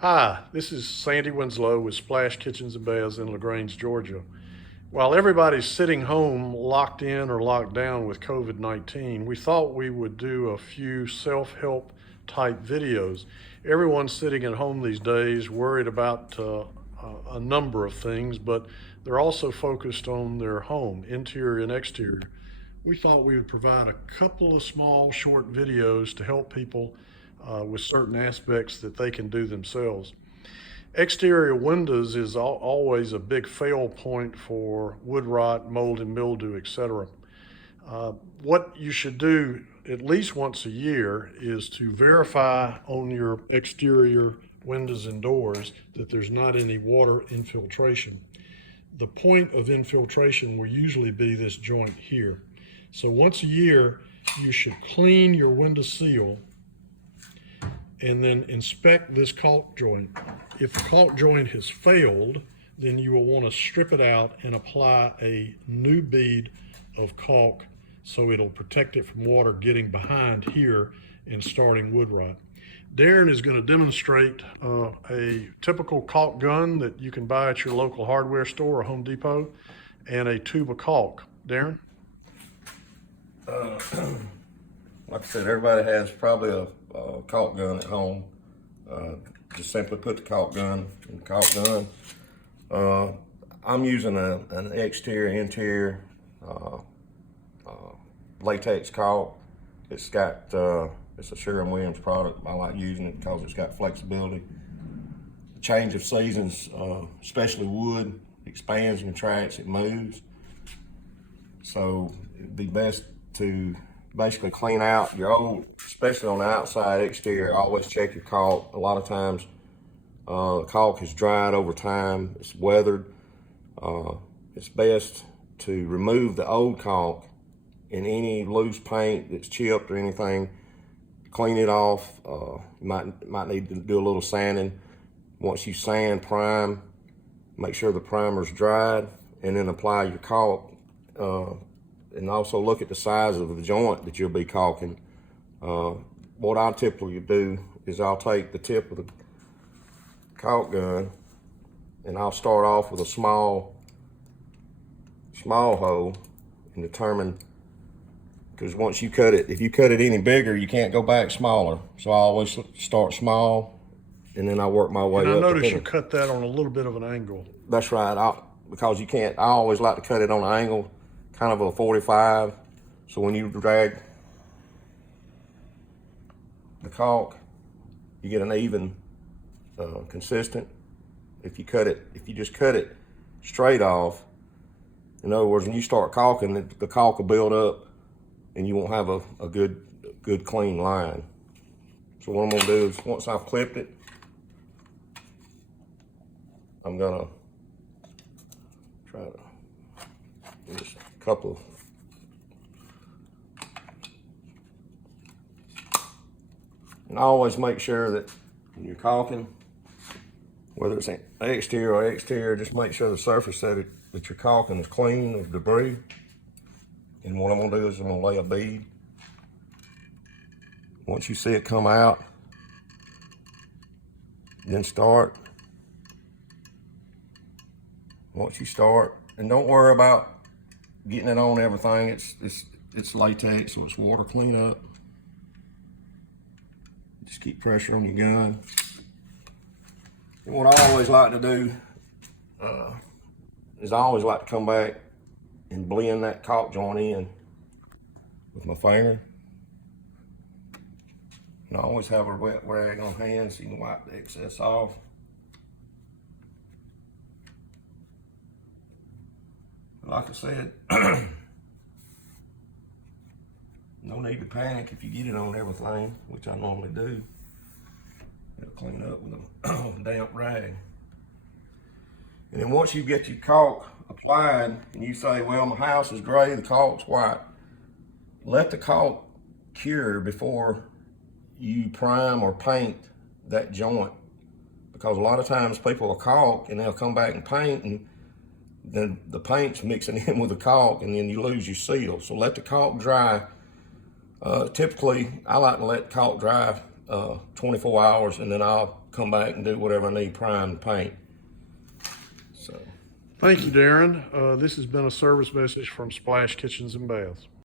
Hi, this is Sandy Winslow with Splash Kitchens and Baths in LaGrange, Georgia. While everybody's sitting home locked in or locked down with COVID 19, we thought we would do a few self help type videos. Everyone's sitting at home these days worried about a number of things, but they're also focused on their home, interior and exterior. We thought we would provide a couple of small short videos to help people with certain aspects that they can do themselves. Exterior windows is always a big fail point for wood rot, mold and mildew, etc. What you should do at least once a year is to verify on your exterior windows and doors that there's not any water infiltration. The point of infiltration will usually be this joint here. So once a year, you should clean your window seal and then inspect this caulk joint. If the caulk joint has failed, then you will want to strip it out and apply a new bead of caulk so it'll protect it from water getting behind here and starting wood rot. Darren is going to demonstrate a typical caulk gun that you can buy at your local hardware store or Home Depot and a tube of caulk. Darren? Like I said, everybody has probably a caulk gun at home. Just simply put the caulk gun in the caulk gun. I'm using an exterior, interior latex caulk. It's got, it's a Sherwin-Williams product. I like using it because it's got flexibility. The change of seasons, especially wood, expands and contracts, it moves. So it'd be best to basically clean out your old, especially on the outside exterior. Always check your caulk. A lot of times the caulk has dried over time, it's weathered. It's best to remove the old caulk and any loose paint that's chipped or anything. Clean it off. You might need to do a little sanding. Once you sand, prime, make sure the primer's dried, and then apply your caulk. And also look at the size of the joint that you'll be caulking. What I typically do is I'll take the tip of the caulk gun and I'll start off with a small hole and determine, because once you cut it, if you cut it any bigger, you can't go back smaller. So I always start small and then I work my way up. And I notice you cut that on a little bit of an angle. That's right, because you can't, I always like to cut it on an angle, kind of a 45. So when you drag the caulk, you get an even, consistent. If you just cut it straight off, in other words, when you start caulking, the caulk will build up and you won't have a good clean line. So what I'm gonna do is, once I've clipped it, I'm gonna try to do just a couple of and always make sure that when you're caulking, whether it's an exterior or exterior, just make sure the surface that you're caulking is clean of debris. And what I'm gonna do is I'm gonna lay a bead. Once you see it come out, then start. Once you start, and don't worry about getting it on everything. It's latex, so it's water cleanup. Just keep pressure on your gun. And what I always like to do is I always like to come back and blend that caulk joint in with my finger. And I always have a wet rag on hand so you can wipe the excess off. Like I said, no need to panic if you get it on everything, which I normally do. It'll clean up with a damp rag. And then once you get your caulk applied and you say, well, my house is gray, the caulk's white, let the caulk cure before you prime or paint that joint. Because a lot of times people will caulk and they'll come back and paint, and then the paint's mixing in with the caulk and then you lose your seal. So let the caulk dry. Typically, I like to let caulk dry 24 hours, and then I'll come back and do whatever I need, prime and paint. So. Thank you, Darren. This has been a service message from Splash Kitchens and Baths.